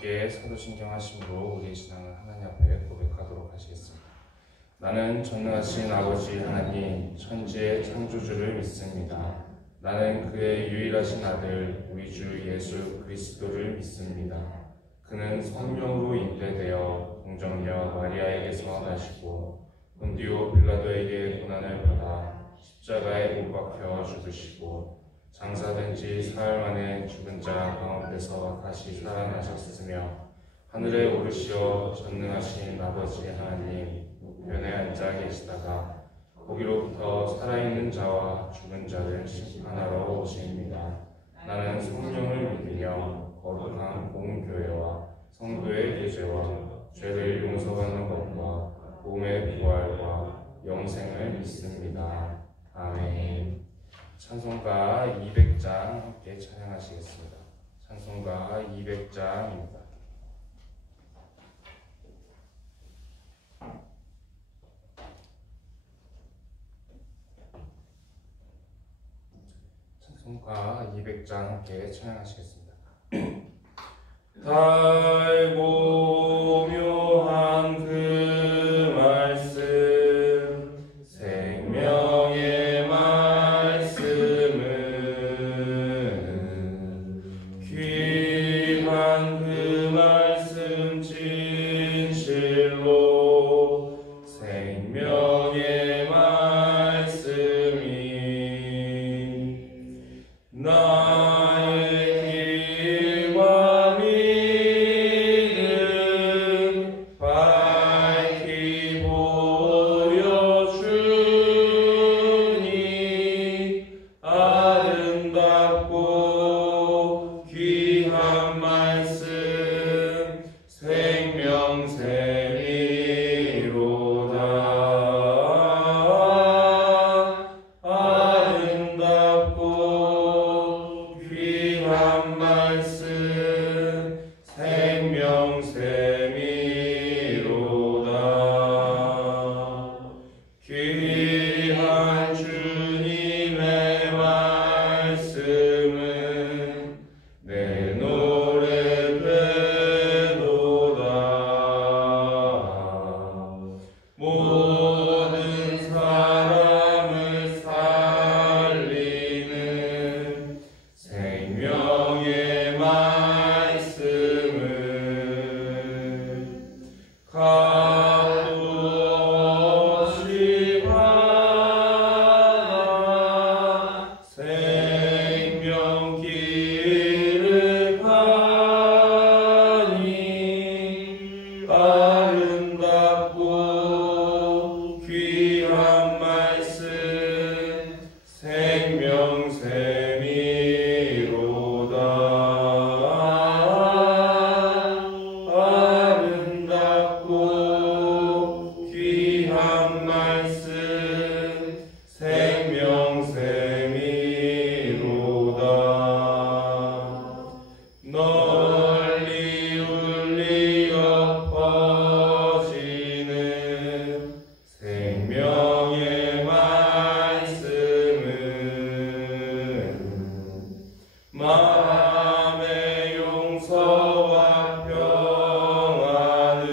함께 사도신경하심으로 우리의 신앙을 하나님 앞에 고백하도록 하시겠습니다. 나는 전능하신 아버지 하나님 천지의 창조주를 믿습니다. 나는 그의 유일하신 아들 우리 주 예수 그리스도를 믿습니다. 그는 성령으로 잉태되어 동정녀 마리아에게서 나시고 본디오 빌라도에게 고난을 받아 십자가에 못 박혀 죽으시고 장사된 지 사흘 만에 죽은 자 가운데서 다시 살아나셨으며 하늘에 오르시어 전능하신 아버지 하나님 우편에 앉아 계시다가 거기로부터 살아있는 자와 죽은 자를 심판하러 오십니다. 나는 성령을 믿으며 거룩한 공교회와 성도의 예죄와 죄를 용서받는 것과 몸의 부활과 영생을 믿습니다. 아멘. 찬송가 200장 함께 찬양하시겠습니다. 찬송가 200장입니다. 찬송가 200장 함께 찬양하시겠습니다. 달고 묘한 그 말씀 생명의 말씀은 귀한 그 말씀 진실로 생명의 말씀이 나의 길과 믿음 밝히 보여주니 아름답고 귀한 말씀 생명샘이로다. 아름답고 귀한 말씀 생명샘이로다. 귀한 주님의 말씀은 내 노래 되도다. 모든 사람을 살리는 생명의 말씀은 값도 없이 받아 생명길을 가니 아름답고 귀한 말씀 생명샘이로다. 아름답고 귀한 말씀 생명샘이로다. 널리 울리어 퍼지는 생명의 말씀은 마음의 용서와 평안을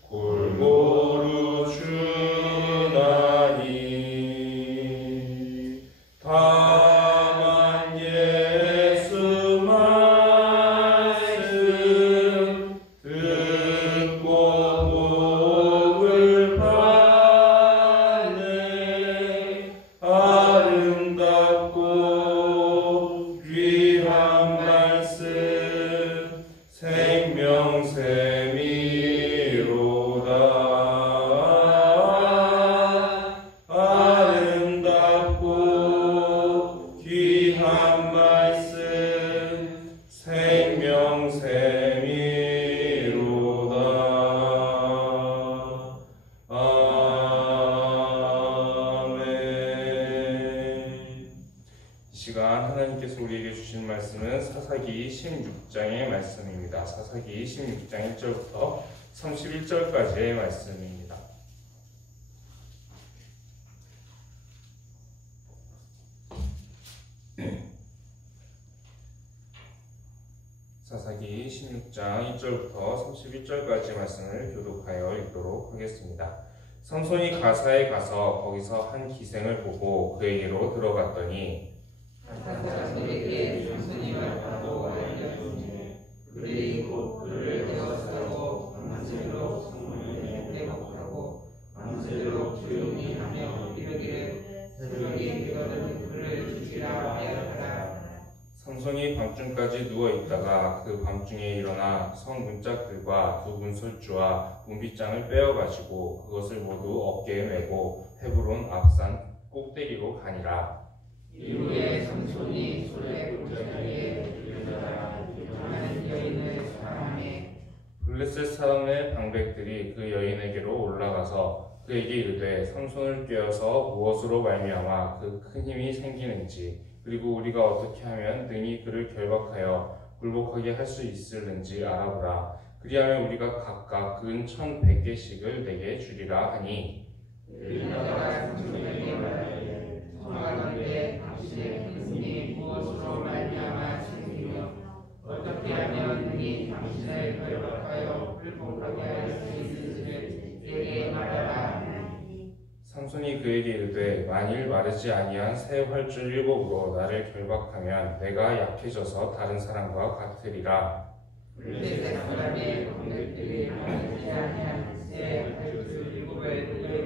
골고루 주나니 다만 예수 말씀 듣고 복을 받네. 아름답고 귀한 말씀 생명샘이로다. 아름답고 귀한 말씀 생명샘이로다. 아멘. 이 시간 하나님께서 우리에게 주신 말씀은 사사기 16장의 말씀입니다. 사사기 16장 1절부터 31절까지의 말씀입니다. 사사기 16장 1절부터 31절까지 말씀을 교독하여 읽도록 하겠습니다. 삼손이 가사에 가서 거기서 한 기생을 보고 그에게로 들어갔더니 사람들에게 삼손이 왔다고 알려주니 그들이 곧 그를 에워싸고 밤새도록 성문을 대목하고 밤새도록 조용히 하며 이르기를 새벽이 되거든 그를 죽이라 하였더라. 삼손이 밤중까지 누워 있다가 그 밤중에 일어나 성 문짝들과 두 문설주와 문빗장을 빼어 가지고 그것을 모두 어깨에 메고 헤브론 앞산 꼭대기로 가니라. 이후에 삼손이 소래 골짜기에 들려다가 유명한 여인을 사랑해 블레셋 사람의 방백들이 그 여인에게로 올라가서 그에게 이르되 삼손을 꿰어서 무엇으로 말미암아 그 큰 힘이 생기는지 그리고 우리가 어떻게 하면 능히 그를 결박하여 굴복하게 할 수 있을는지 알아보라. 그리하면 우리가 각각 근 1,100개씩을 내게 주리라 하니 들려다가 삼손에게 말하되 청하건대 당신의 큰 힘이 무엇으로 말미암아 생기며 어떻게 하면 능히 당신을 결박하여 굴복하게 할 수 있을지를 내게 말하라. 삼손이 그에게 이르되 만일 마르지 아니한 새 활줄 7으로 나를 결박하면 내가 약해져서 다른 사람과 같으리라. 블레셋 사람의 방백들이 마르지 아니한 새 활줄 7을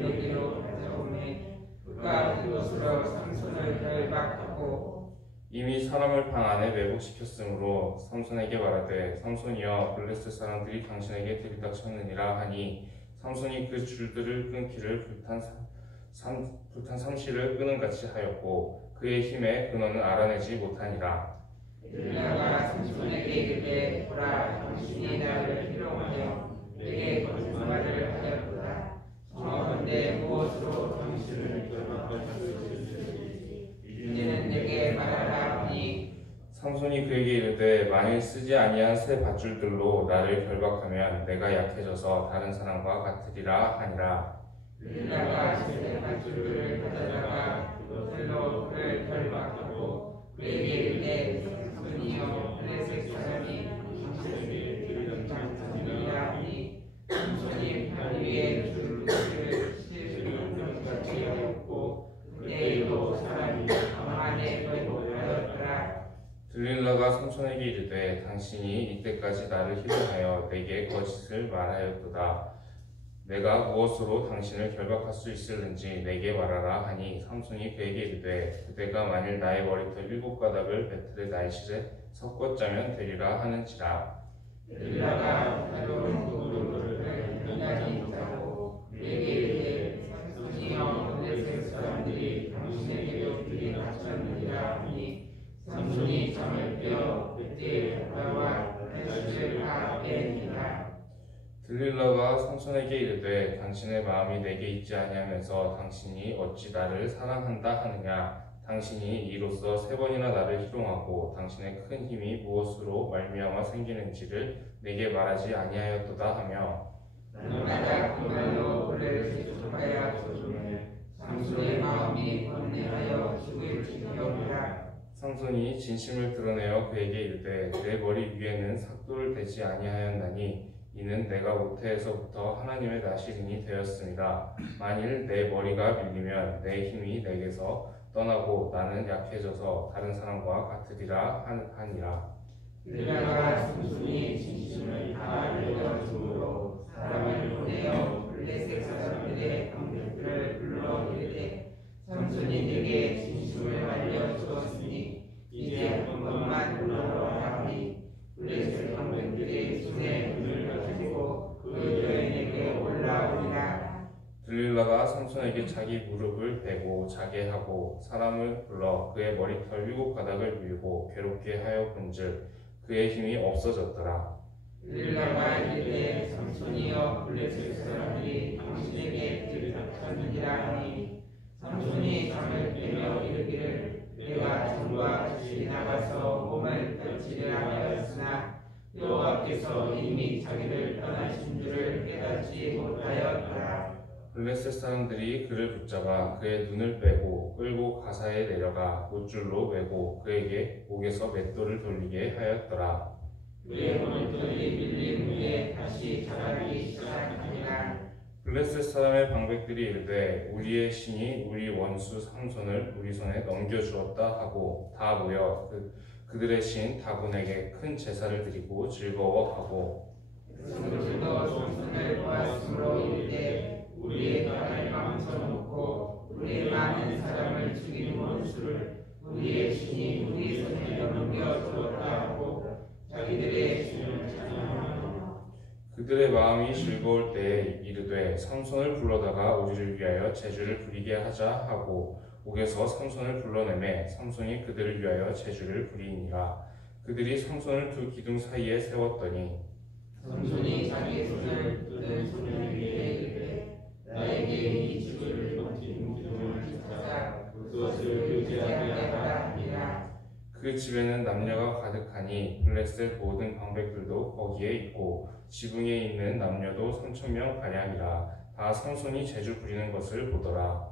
그에게로 가져오매 그가 그것으로 삼손을 결박하고 이미 사람을 방 안에 매복시켰으므로 삼손에게 말하되 삼손이여 블레셋 사람들이 당신에게 들이닥쳤느니라 하니 삼손이 그 줄들을 끊기를 불탄 삼시를 끄는 같이 하였고 그의 힘에 근원은 알아내지 못하니라. 들려다가 삼손에게 이르되 보라 당신이 나를 희롱하여 내게 거짓말을 하였도다. 청하건대 무엇으로 당신을 결박할 수 있을지 이제는 내게 말하라 하니 삼손이 그에게 이르되 만일 쓰지 아니한 새 밧줄들로 나를 결박하면 내가 약해져서 다른 사람과 같으리라 하니라. 들려다가 새 밧줄을 가져다가 그것들로 그를 결박하고 그에게 이르되 삼손이여 블레셋 사람이 당신에게 들이닥쳤느니라 하니 삼손이 발 위에 줄을 실은 같이 하였고 그때에도 사람이 방 안에 거입하였더라. 들릴라가 삼손에게 이르되 당신이 이때까지 나를 희롱하여 내게 거짓을 말하였도다. 내가 무엇으로 당신을 결박할 수 있을는지 내게 말하라 하니 삼손이 그에게 이르되 그대가 만일 나의 머리털 7가닥을 배틀의 날실에 섞어 짜면 되리라 하는지라. 들려다가 가벼운 돌을 한가지 짜고 그에게 이르되 삼손이여 블레셋 사람들이 당신에게로 들이닥쳤느니라 하니 삼손이 잠을 깨어 그때의 바다와 햇빛을 다 빼니라. 들릴라가 삼손에게 이르되 당신의 마음이 내게 있지 아니하면서 당신이 어찌 나를 사랑한다 하느냐. 당신이 이로써 3번이나 나를 희롱하고 당신의 큰 힘이 무엇으로 말미암아 생기는지를 내게 말하지 아니하였도다 하며 날마다 그 말로 그를 재촉하여 조종해 삼손의 마음이 번뇌하여 죽을 지경이라. 삼손이 진심을 드러내어 그에게 이르되 내 머리 위에는 삭도를 대지 아니하였나니 이는 내가 모태에서부터 하나님의 나시린이 되었습니다. 만일 내 머리가 밀리면 내 힘이 내게서 떠나고 나는 약해져서 다른 사람과 같으리라 하니라. 들려다가 삼손이 진심을 다 알려줌으로 사람을 보내어 블레셋 사람들의 방백들을 불러 이르되 삼손이 내게 진심을 알려주었으니 이제 한 번만 불러보라 하니 블레셋 방백들이 손에 문을 가지고 그 여인에게 올라오니라. 들릴라가 삼손에게 자기 무릎을 베고 자게 하고 사람을 불러 그의 머리털 7가닥을 밀고 괴롭게 하여 본즉 그의 힘이 없어졌더라. 들려다가 이르되 삼손이여 블레셋 사람들이 당신에게 들이닥쳤느니라 하니 삼손이 잠을 깨며 이르기를 내가 전과 같이 나가서 몸을 펼치려 하였으나 여호와께서 이미 자기를 떠나신 줄을 깨닫지 못하였더라. 블레셋 사람들이 그를 붙잡아 그의 눈을 빼고 끌고 가사에 내려가 못줄로 매고 그에게 목에서 맷돌을 돌리게 하였더라. 그의 머리털이 밀린 후에 다시 자라기 시작하니라. 블레셋 사람의 방백들이 이르되 우리의 신이 우리 원수 삼손을 우리 손에 넘겨주었다 하고 다 모여 그들의 신 다곤에게 큰 제사를 드리고 즐거워하고 그들도 삼손을 보았으므로 이르되 우리의 딸을 망쳐놓고 우리의 많은 사람을 죽인 원수를 우리의 신이 우리 손에 넘겨주었다 하고 자기들의 신을 찬양하며 그들의 마음이 즐거울 때에 이르되 삼손을 불러다가 우리를 위하여 제주를 부리게 하자 하고 옥에서 삼손을 불러내매 삼손이 그들을 위하여 제주를 부리니라. 그들이 삼손을 두 기둥 사이에 세웠더니 삼손이 자기 손을 뜯은 손을 위에 이르되 나에게 이 집을 버틴 기둥을 찾아 그것을 교제하게 하라 하니라. 그 집에는 남녀가 가득하니 블레셋 모든 방백들도 거기에 있고 지붕에 있는 남녀도 3,000명 가량이라. 다 삼손이 제주 부리는 것을 보더라.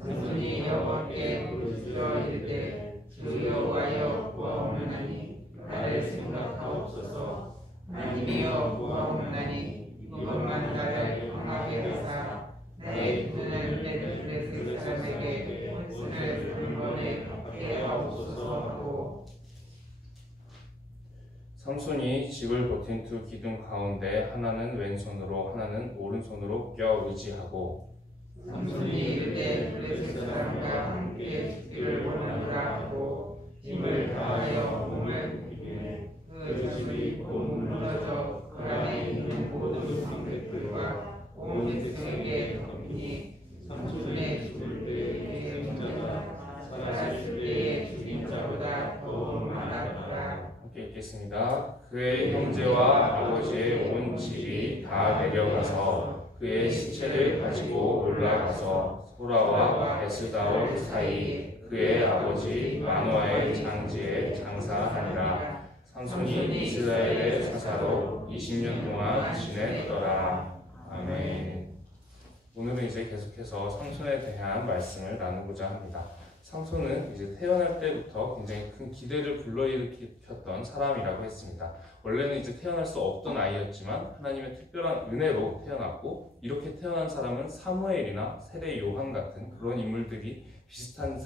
삼손이 여호와께 부르짖어 이르되 주 여호와여 구하옵나니 나를 생각하옵소서. 하나님이여 구하옵나니 이것만 나를 평하게 하사 나의 두 눈을 뺀 블레셋 사람에게 혼선을 근본에 갚게 하옵소서 하고 삼손이 집을 버틴 두 기둥 가운데 하나는 왼손으로 하나는 오른손으로 껴 의지하고 삼손이 이르되 블레셋 사람과 함께 죽기를 원하노라 하고 힘을 다하여 몸을 비비매 그 집이 곧 무너져 그 안에 있는 모든 방백들과 온 백성에게 덮이니 삼손의 죽을 때에 죽인 자가 살았을 때에 죽인 자보다 더 많았더라. 함께 읽겠습니다. 그의 형제와 아버지의 온 집이 다 내려가서 그의 시체를 가지고 올라가서 소라와 에스다올 사이 그의 아버지 마노아의 장지에 장사하니라. 삼손이 이스라엘의 사사로 20년 동안 지냈더라. 아멘. 오늘은 이제 계속해서 삼손에 대한 말씀을 나누고자 합니다. 삼손은 이제 태어날 때부터 굉장히 큰 기대를 불러일으켰던 사람이라고 했습니다. 원래는 이제 태어날 수 없던 아이였지만 하나님의 특별한 은혜로 태어났고, 이렇게 태어난 사람은 사무엘이나 세례 요한 같은 그런 인물들이 비슷한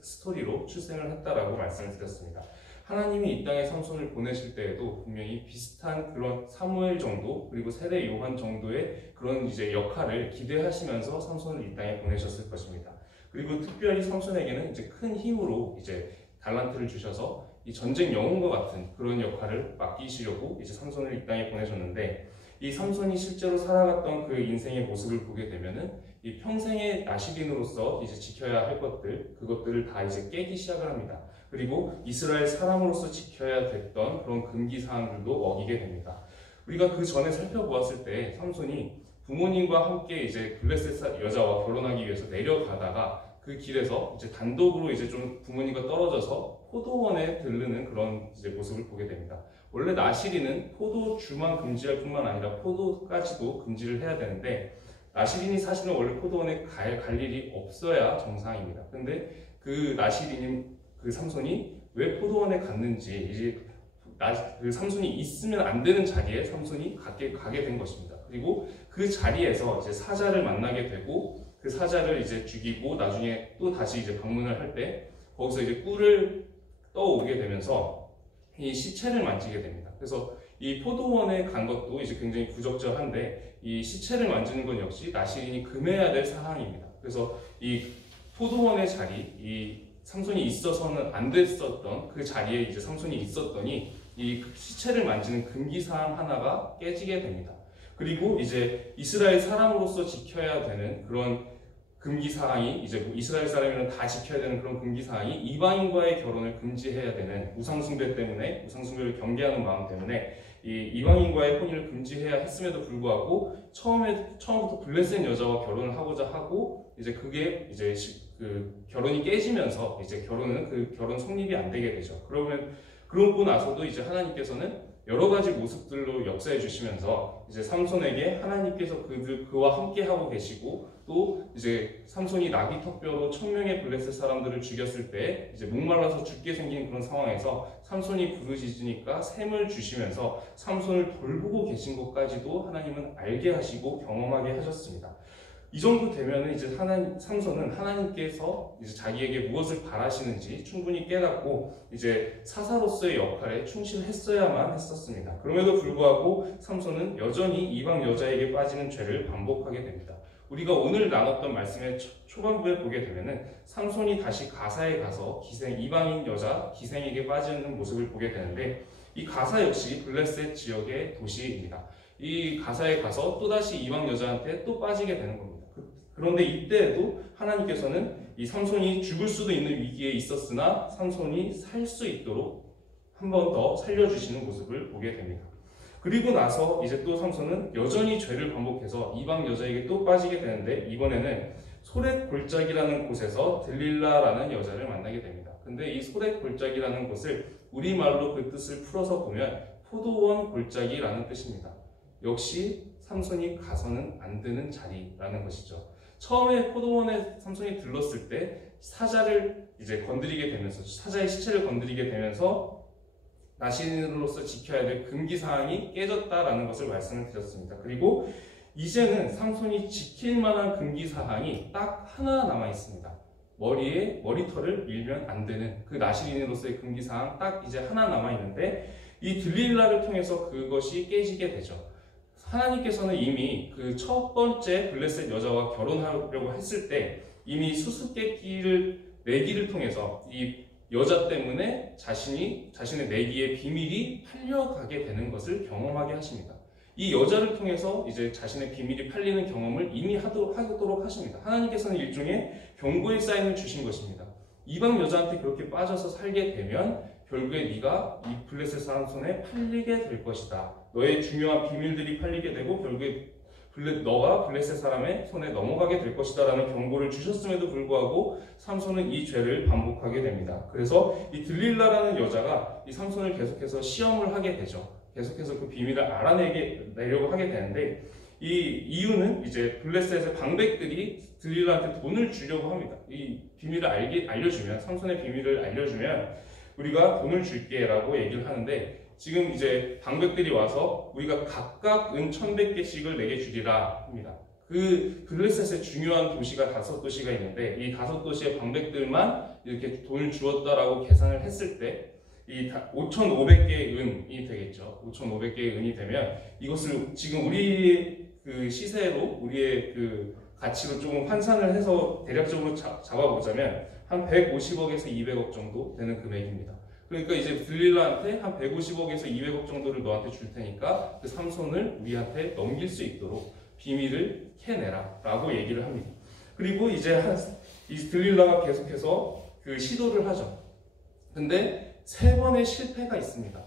스토리로 출생을 했다라고 말씀을 드렸습니다. 하나님이 이 땅에 삼손을 보내실 때에도 분명히 비슷한 그런 사무엘 정도 그리고 세례 요한 정도의 그런 이제 역할을 기대하시면서 삼손을 이 땅에 보내셨을 것입니다. 그리고 특별히 삼손에게는 이제 큰 힘으로 이제 달란트를 주셔서 이 전쟁 영웅과 같은 그런 역할을 맡기시려고 이제 삼손을 이 땅에 보내셨는데, 이 삼손이 실제로 살아갔던 그 인생의 모습을 보게 되면은 이 평생의 나시린으로서 이제 지켜야 할 그것들을 다 이제 깨기 시작을 합니다. 그리고 이스라엘 사람으로서 지켜야 됐던 그런 금기 사항들도 어기게 됩니다. 우리가 그 전에 살펴보았을 때 삼손이 부모님과 함께 이제 블레셋 여자와 결혼하기 위해서 내려가다가 그 길에서 이제 단독으로 이제 좀 부모님과 떨어져서 포도원에 들르는 그런 이제 모습을 보게 됩니다. 원래 나시린은 포도주만 금지할 뿐만 아니라 포도까지도 금지를 해야 되는데, 나시린이 사실은 원래 포도원에 갈 일이 없어야 정상입니다. 근데 그 나시린인 그 삼손이 왜 포도원에 갔는지, 이제 그 삼손이 있으면 안 되는 자리에 삼손이 가게 된 것입니다. 그리고 그 자리에서 이제 사자를 만나게 되고, 그 사자를 이제 죽이고 나중에 또 다시 이제 방문을 할 때 거기서 이제 꿀을 떠오게 되면서 이 시체를 만지게 됩니다. 그래서 이 포도원에 간 것도 이제 굉장히 부적절한데, 이 시체를 만지는 건 역시 나시린이 금해야 될 사항입니다. 그래서 이 포도원의 자리, 이 삼손이 있어서는 안 됐었던 그 자리에 이제 삼손이 있었더니 이 시체를 만지는 금기사항 하나가 깨지게 됩니다. 그리고 이제 이스라엘 사람으로서 지켜야 되는 그런 금기사항이, 이제 이스라엘 사람이면 다 지켜야 되는 그런 금기사항이 이방인과의 결혼을 금지해야 되는 우상숭배 때문에, 우상숭배를 경계하는 마음 때문에 이 이방인과의 혼인을 금지해야 했음에도 불구하고 처음부터 블레셋 여자와 결혼을 하고자 하고, 이제 그게 이제 그 결혼이 깨지면서 이제 결혼 성립이 안 되게 되죠. 그러고 나서도 이제 하나님께서는 여러 가지 모습들로 역사해 주시면서 이제 삼손에게 하나님께서 그와 함께 하고 계시고 또 이제 삼손이 나귀 턱뼈로 1000명의 블레셋 사람들을 죽였을 때 이제 목말라서 죽게 생긴 그런 상황에서 삼손이 부르짖으니까 샘을 주시면서 삼손을 돌보고 계신 것까지도 하나님은 알게 하시고 경험하게 하셨습니다. 이 정도 되면은 이제 삼손은 하나님께서 이제 자기에게 무엇을 바라시는지 충분히 깨닫고 이제 사사로서의 역할에 충실했어야만 했었습니다. 그럼에도 불구하고 삼손은 여전히 이방 여자에게 빠지는 죄를 반복하게 됩니다. 우리가 오늘 나눴던 말씀의 초반부에 보게 되면은 삼손이 다시 가사에 가서 이방인 여자 기생에게 빠지는 모습을 보게 되는데 이 가사 역시 블레셋 지역의 도시입니다. 이 가사에 가서 또다시 이방 여자한테 또 빠지게 되는 겁니다. 그런데 이때에도 하나님께서는 이 삼손이 죽을 수도 있는 위기에 있었으나 삼손이 살 수 있도록 한 번 더 살려주시는 모습을 보게 됩니다. 그리고 나서 이제 또 삼손은 여전히 죄를 반복해서 이방 여자에게 또 빠지게 되는데 이번에는 소렛 골짜기라는 곳에서 들릴라라는 여자를 만나게 됩니다. 근데 이 소렛 골짜기라는 곳을 우리말로 그 뜻을 풀어서 보면 포도원 골짜기라는 뜻입니다. 역시 삼손이 가서는 안 되는 자리라는 것이죠. 처음에 포도원에 삼손이 들렀을 때 사자를 이제 건드리게 되면서 사자의 시체를 건드리게 되면서 나신으로서 지켜야 될 금기사항이 깨졌다라는 것을 말씀을 드렸습니다. 그리고 이제는 삼손이 지킬 만한 금기사항이 딱 하나 남아 있습니다. 머리에 머리털을 밀면 안 되는 그 나시린으로서의 금기사항 딱 이제 하나 남아 있는데 이 들릴라를 통해서 그것이 깨지게 되죠. 하나님께서는 이미 그 첫 번째 블레셋 여자와 결혼하려고 했을 때 이미 수수께끼를 내기를 통해서 이 여자 때문에 자신의 내기의 비밀이 팔려가게 되는 것을 경험하게 하십니다. 이 여자를 통해서 이제 자신의 비밀이 팔리는 경험을 이미 하도록 하십니다. 하나님께서는 일종의 경고의 사인을 주신 것입니다. 이방 여자한테 그렇게 빠져서 살게 되면 결국에 네가 이 블레셋 사람 손에 팔리게 될 것이다. 너의 중요한 비밀들이 팔리게 되고 결국에 너가 블레셋 사람의 손에 넘어가게 될 것이다 라는 경고를 주셨음에도 불구하고 삼손은 이 죄를 반복하게 됩니다. 그래서 이 들릴라라는 여자가 이 삼손을 계속해서 시험을 하게 되죠. 계속해서 그 비밀을 알아내려고 하게 되는데 이 이유는 이제 블레셋의 방백들이 들릴라한테 돈을 주려고 합니다. 이 비밀을 알려주면 삼손의 비밀을 알려주면 우리가 돈을 줄게 라고 얘기를 하는데 지금 이제 방백들이 와서 우리가 각각 은 1100개씩을 내게 주리라 합니다. 그 블레셋의 중요한 도시가 5도시가 있는데 이 5도시의 방백들만 이렇게 돈을 주었다라고 계산을 했을 때 이 5,500개의 은이 되겠죠. 5,500개의 은이 되면 이것을 지금 우리 그 시세로 우리의 그 가치로 조금 환산을 해서 대략적으로 잡아보자면 한 150억에서 200억 정도 되는 금액입니다. 그러니까 이제 들릴라한테 한 150억에서 200억 정도를 너한테 줄 테니까 그 삼손을 우리한테 넘길 수 있도록 비밀을 캐내라 라고 얘기를 합니다. 그리고 이제 이 들릴라가 계속해서 그 시도를 하죠. 근데 3번의 실패가 있습니다.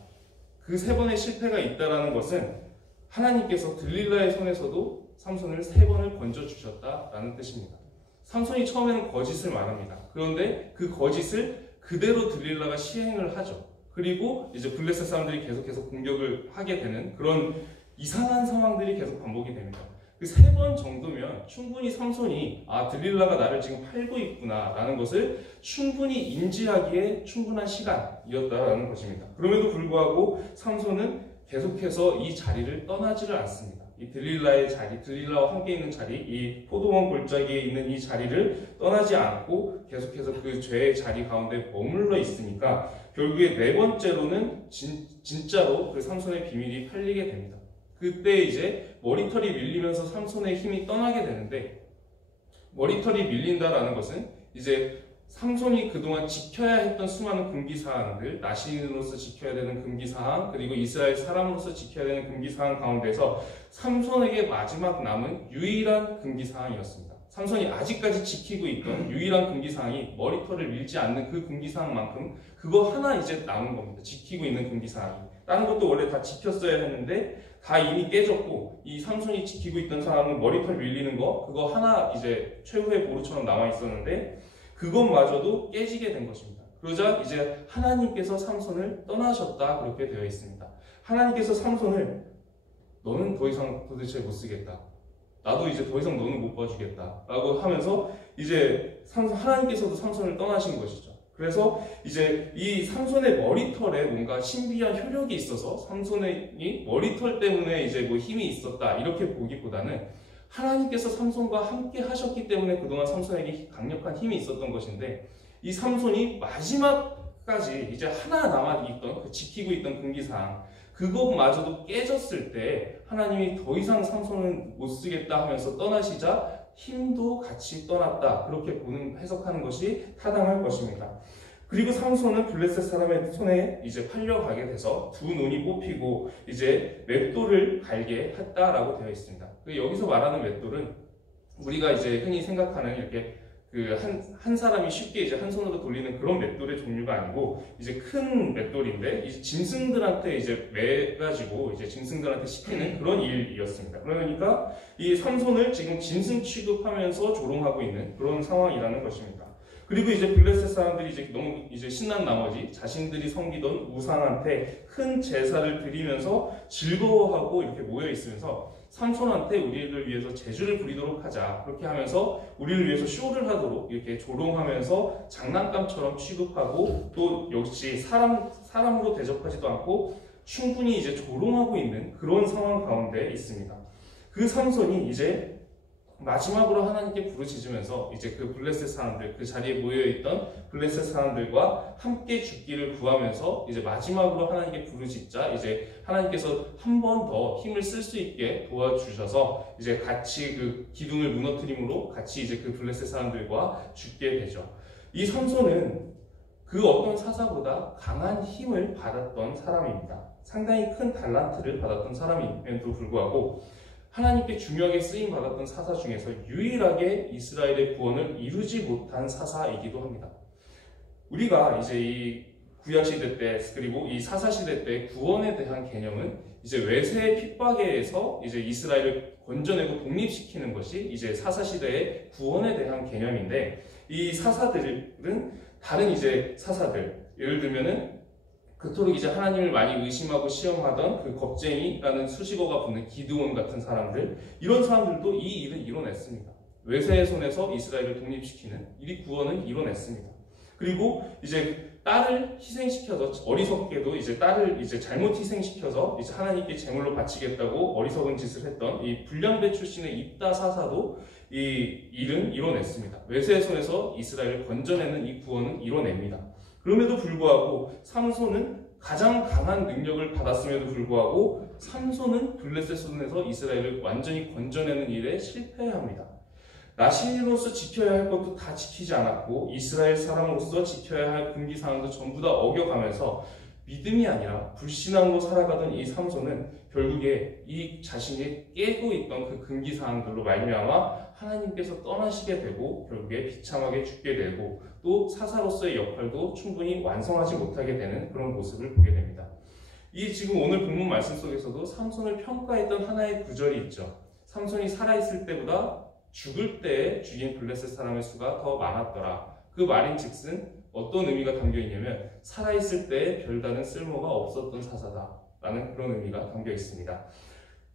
그 3번의 실패가 있다는 것은 하나님께서 들릴라의 손에서도 삼손을 3번을 건져주셨다라는 뜻입니다. 삼손이 처음에는 거짓을 말합니다. 그런데 그 거짓을 그대로 들릴라가 시행을 하죠. 그리고 이제 블레셋 사람들이 계속해서 공격을 하게 되는 그런 이상한 상황들이 계속 반복이 됩니다. 그 3번 정도면 충분히 삼손이 들릴라가 나를 지금 팔고 있구나 라는 것을 충분히 인지하기에 충분한 시간이었다라는 것입니다. 그럼에도 불구하고 삼손은 계속해서 이 자리를 떠나지를 않습니다. 이 들릴라의 자리, 들릴라와 함께 있는 자리, 이 포도원 골짜기에 있는 이 자리를 떠나지 않고 계속해서 그 죄의 자리 가운데 머물러 있으니까 결국에 4번째로는 진짜로 그 삼손의 비밀이 팔리게 됩니다. 그때 이제 머리털이 밀리면서 삼손의 힘이 떠나게 되는데 머리털이 밀린다라는 것은 이제 삼손이 그동안 지켜야 했던 수많은 금기사항들, 나시인으로서 지켜야 되는 금기사항, 그리고 이스라엘 사람으로서 지켜야 되는 금기사항 가운데서 삼손에게 마지막 남은 유일한 금기사항이었습니다. 삼손이 아직까지 지키고 있던 유일한 금기사항이 머리털을 밀지 않는 그 금기사항만큼 그거 하나 이제 남은 겁니다. 지키고 있는 금기사항이. 다른 것도 원래 다 지켰어야 했는데 다 이미 깨졌고 이 삼손이 지키고 있던 사항은 머리털 밀리는 거 그거 하나 이제 최후의 보루처럼 남아 있었는데 그것마저도 깨지게 된 것입니다. 그러자 이제 하나님께서 삼손을 떠나셨다 그렇게 되어 있습니다. 하나님께서 삼손을 너는 더 이상 도대체 못 쓰겠다. 나도 이제 더 이상 너는 못 봐주겠다. 라고 하면서 이제 하나님께서도 삼손을 떠나신 것이죠. 그래서 이제 이 삼손의 머리털에 뭔가 신비한 효력이 있어서 삼손의 머리털 때문에 이제 뭐 힘이 있었다. 이렇게 보기보다는 하나님께서 삼손과 함께 하셨기 때문에 그동안 삼손에게 강력한 힘이 있었던 것인데 이 삼손이 마지막까지 이제 하나 남아있던 그 지키고 있던 금기사항 그것마저도 깨졌을 때 하나님이 더 이상 삼손은 못 쓰겠다 하면서 떠나시자 힘도 같이 떠났다. 그렇게 해석하는 것이 타당할 것입니다. 그리고 삼손은 블레셋 사람의 손에 이제 팔려가게 돼서 두 눈이 뽑히고 이제 맷돌을 갈게 했다라고 되어 있습니다. 여기서 말하는 맷돌은 우리가 이제 흔히 생각하는 이렇게 한 사람이 쉽게 이제 한 손으로 돌리는 그런 맷돌의 종류가 아니고 이제 큰 맷돌인데 이제 짐승들한테 이제 매가지고 이제 짐승들한테 시키는 그런 일이었습니다. 그러니까 이 삼손을 지금 짐승 취급하면서 조롱하고 있는 그런 상황이라는 것입니다. 그리고 이제 블레셋 사람들이 이제 너무 이제 신난 나머지 자신들이 섬기던 우상한테 큰 제사를 드리면서 즐거워하고 이렇게 모여 있으면서 삼손한테 우리를 위해서 제주를 부리도록 하자. 그렇게 하면서 우리를 위해서 쇼를 하도록 이렇게 조롱하면서 장난감처럼 취급하고 또 역시 사람으로 대접하지도 않고 충분히 이제 조롱하고 있는 그런 상황 가운데 있습니다. 그 삼손이 이제 마지막으로 하나님께 부르짖으면서 이제 그 블레셋 사람들, 그 자리에 모여있던 블레셋 사람들과 함께 죽기를 구하면서 이제 마지막으로 하나님께 부르짖자 이제 하나님께서 한 번 더 힘을 쓸 수 있게 도와주셔서 이제 같이 그 기둥을 무너뜨림으로 같이 이제 그 블레셋 사람들과 죽게 되죠. 이 삼손은 그 어떤 사사보다 강한 힘을 받았던 사람입니다. 상당히 큰 달란트를 받았던 사람임에도 불구하고 하나님께 중요하게 쓰임받았던 사사 중에서 유일하게 이스라엘의 구원을 이루지 못한 사사이기도 합니다. 우리가 이제 이 구약시대 때 그리고 이 사사시대 때 구원에 대한 개념은 이제 외세의 핍박에서 이제 이스라엘을 건져내고 독립시키는 것이 이제 사사시대의 구원에 대한 개념인데 이 사사들은 다른 이제 사사들 예를 들면은 그토록 이제 하나님을 많이 의심하고 시험하던 그 겁쟁이라는 수식어가 붙는 기드온 같은 사람들 이런 사람들도 이 일을 이뤄냈습니다. 외세의 손에서 이스라엘을 독립시키는 이 구원을 이뤄냈습니다. 그리고 이제 딸을 희생시켜서 어리석게도 이제 딸을 이제 잘못 희생시켜서 이제 하나님께 제물로 바치겠다고 어리석은 짓을 했던 이 불량배 출신의 입다 사사도 이 일은 이뤄냈습니다. 외세의 손에서 이스라엘을 건져내는 이 구원은 이뤄냅니다. 그럼에도 불구하고 삼손은 가장 강한 능력을 받았음에도 불구하고 삼손은 블레셋 손에서 이스라엘을 완전히 건져내는 일에 실패합니다. 나신으로서 지켜야 할 것도 다 지키지 않았고 이스라엘 사람으로서 지켜야 할 금기사항도 전부 다 어겨가면서 믿음이 아니라 불신앙으로 살아가던 이 삼손은 결국에 이 자신이 깨고 있던 그 금기사항들로 말미암아 하나님께서 떠나시게 되고 결국에 비참하게 죽게 되고 또 사사로서의 역할도 충분히 완성하지 못하게 되는 그런 모습을 보게 됩니다. 이 지금 오늘 본문 말씀 속에서도 삼손을 평가했던 하나의 구절이 있죠. 삼손이 살아있을 때보다 죽을 때에 죽인 블레셋 사람의 수가 더 많았더라. 그 말인즉슨 어떤 의미가 담겨 있냐면 살아있을 때에 별다른 쓸모가 없었던 사사다라는 그런 의미가 담겨 있습니다.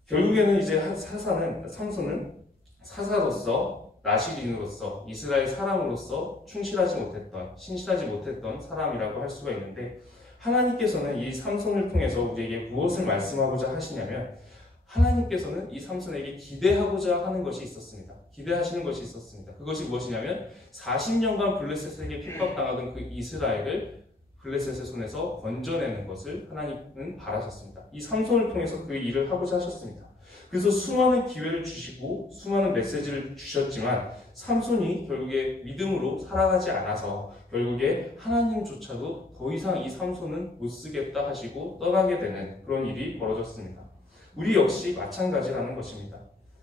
결국에는 이제 삼손은 사사로서 나실인으로서 이스라엘 사람으로서 충실하지 못했던 신실하지 못했던 사람이라고 할 수가 있는데 하나님께서는 이 삼손을 통해서 우리에게 무엇을 말씀하고자 하시냐면 하나님께서는 이 삼손에게 기대하고자 하는 것이 있었습니다. 기대하시는 것이 있었습니다. 그것이 무엇이냐면 40년간 블레셋에게 핍박당하던 그 이스라엘을 블레셋의 손에서 건져내는 것을 하나님은 바라셨습니다. 이 삼손을 통해서 그 일을 하고자 하셨습니다. 그래서 수많은 기회를 주시고 수많은 메시지를 주셨지만 삼손이 결국에 믿음으로 살아가지 않아서 결국에 하나님조차도 더 이상 이 삼손은 못 쓰겠다 하시고 떠나게 되는 그런 일이 벌어졌습니다. 우리 역시 마찬가지라는 것입니다.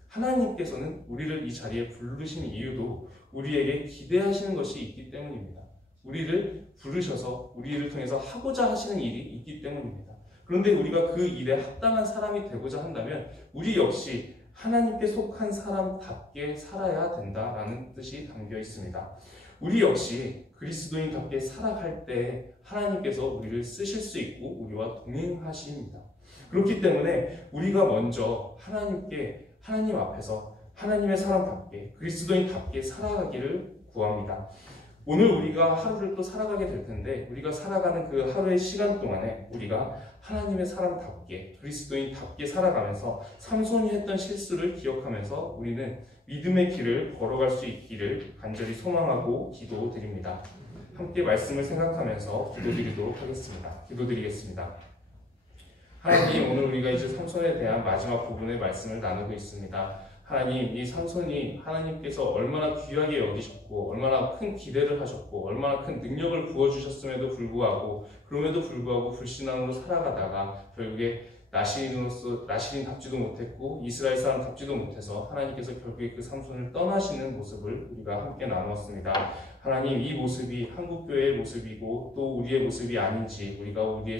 하나님께서는 우리를 이 자리에 부르신 이유도 우리에게 기대하시는 것이 있기 때문입니다. 우리를 부르셔서 우리를 통해서 하고자 하시는 일이 있기 때문입니다. 그런데 우리가 그 일에 합당한 사람이 되고자 한다면 우리 역시 하나님께 속한 사람답게 살아야 된다라는 뜻이 담겨 있습니다. 우리 역시 그리스도인답게 살아갈 때 하나님께서 우리를 쓰실 수 있고 우리와 동행하십니다. 그렇기 때문에 우리가 먼저 하나님 앞에서 하나님의 사람답게 그리스도인답게 살아가기를 구합니다. 오늘 우리가 하루를 또 살아가게 될 텐데 우리가 살아가는 그 하루의 시간 동안에 우리가 하나님의 사람답게 그리스도인답게 살아가면서 삼손이 했던 실수를 기억하면서 우리는 믿음의 길을 걸어갈 수 있기를 간절히 소망하고 기도드립니다. 함께 말씀을 생각하면서 기도드리겠습니다. 하나님, 오늘 우리가 이제 삼손에 대한 마지막 부분의 말씀을 나누고 있습니다. 하나님, 이 삼손이 하나님께서 얼마나 귀하게 여기셨고 얼마나 큰 기대를 하셨고 얼마나 큰 능력을 부어주셨음에도 불구하고 그럼에도 불구하고 불신앙으로 살아가다가 결국에 나시린답지도 못했고 이스라엘 사람답지도 못해서 하나님께서 결국에 그 삼손을 떠나시는 모습을 우리가 함께 나누었습니다. 하나님, 이 모습이 한국교회의 모습이고 또 우리의 모습이 아닌지 우리가 우리의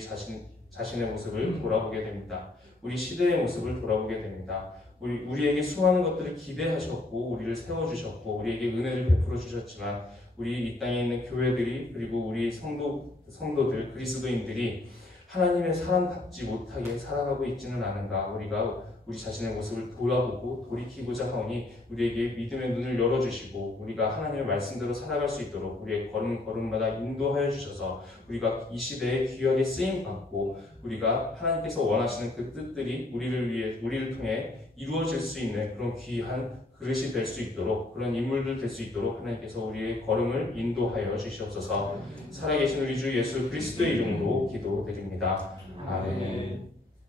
자신의 모습을 돌아보게 됩니다. 우리 시대의 모습을 돌아보게 됩니다. 우리에게 수많은 것들을 기대하셨고 우리를 세워주셨고 우리에게 은혜를 베풀어 주셨지만 우리 이 땅에 있는 교회들이 그리고 우리 성도들 그리스도인들이 하나님의 사람답지 못하게 살아가고 있지는 않은가. 우리가 우리 자신의 모습을 돌아보고 돌이키고자 하오니 우리에게 믿음의 눈을 열어주시고 우리가 하나님의 말씀대로 살아갈 수 있도록 우리의 걸음마다 인도하여 주셔서 우리가 이 시대에 귀하게 쓰임받고 우리가 하나님께서 원하시는 그 뜻들이 우리를 통해 이루어질 수 있는 그런 귀한 그릇이 될 수 있도록 그런 인물들 될 수 있도록 하나님께서 우리의 걸음을 인도하여 주시옵소서. 살아계신 우리 주 예수 그리스도의 이름으로 기도드립니다. 아멘.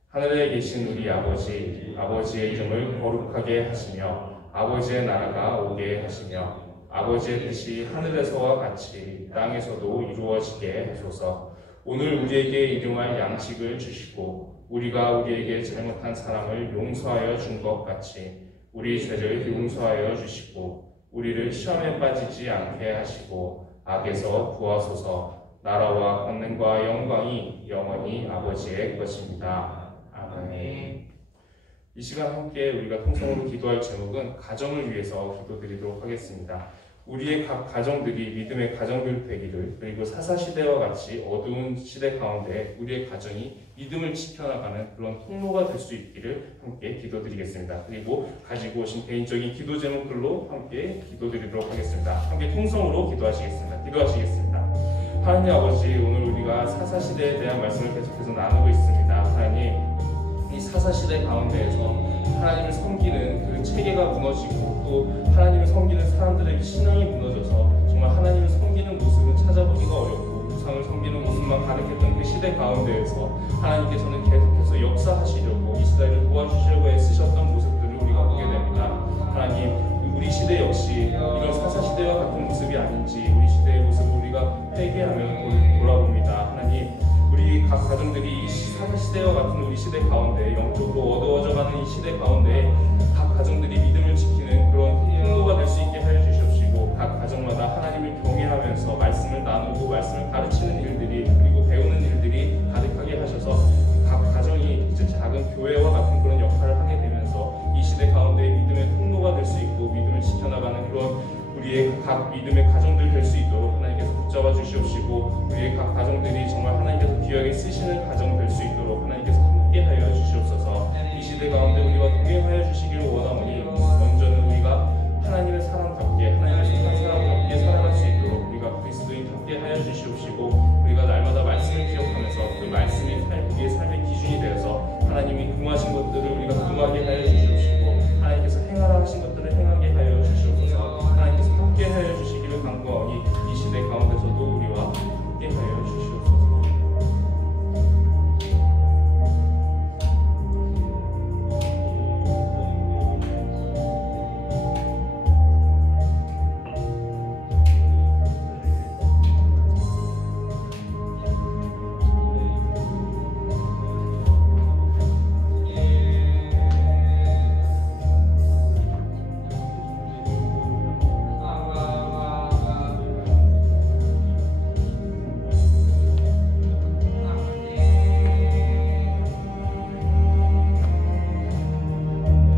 하늘에 계신 우리 아버지의 이름을 거룩하게 하시며 아버지의 나라가 오게 하시며 아버지의 뜻이 하늘에서와 같이 땅에서도 이루어지게 하소서. 오늘 우리에게 일용할 양식을 주시고 우리가 우리에게 잘못한 사람을 용서하여 준 것 같이 우리 죄를 용서하여 주시고 우리를 시험에 빠지지 않게 하시고 악에서 구하소서. 나라와 권능과 영광이 영원히 아버지의 것입니다. 아멘. 이 시간 함께 우리가 통성으로 기도할 제목은 가정을 위해서 기도드리도록 하겠습니다. 우리의 각 가정들이 믿음의 가정들 되기를 그리고 사사시대와 같이 어두운 시대 가운데 우리의 가정이 믿음을 지켜나가는 그런 통로가 될 수 있기를 함께 기도드리겠습니다. 그리고 가지고 오신 개인적인 기도 제목들로 함께 기도드리도록 하겠습니다. 함께 통성으로 기도하시겠습니다. 하나님 아버지, 오늘 우리가 사사시대에 대한 말씀을 계속해서 나누고 있습니다. 하나님, 이 사사시대 가운데에서 하나님을 섬기는 그 체계가 무너지고 또 하나님을 섬기는 사람들의 신앙이 무너져서 정말 하나님을 섬기는 모습은 찾아보기가 어렵고 우상을 섬기는 모습만 가득했던 그 시대 가운데에서 하나님께서는 계속해서 역사하시려고 이스라엘을 도와주시려고 애쓰셨던 모습들을 우리가 보게 됩니다. 하나님, 우리 시대 역시 이런 사사시대와 같은 모습이 아닌지 우리 시대의 모습을 우리가 회개하며 돌아봅니다. 하나님, 우리 각 가정들이 이 사사시대와 같은 우리 시대 가운데 영적으로 어두워져가는 이 시대 가운데 각 가정들이 믿음을 지키는 그런 통로가 될 수 있게 하여 주시옵시고 각 가정마다 하나님을 경외하면서 말씀을 나누고 말씀을 가르치는 일들이 그리고 배우는 일들이 가득하게 하셔서 각 가정이 이제 작은 교회와 같은 그런 역할을 하게 되면서 이 시대 가운데 믿음의 통로가 될 수 있고 믿음을 지켜나가는 그런 우리의 각 믿음의 가정들 될 수 있도록 하나님께서 붙잡아 주시옵시고 우리의 각 가정들이 정말 하나님께서 귀하게 쓰시는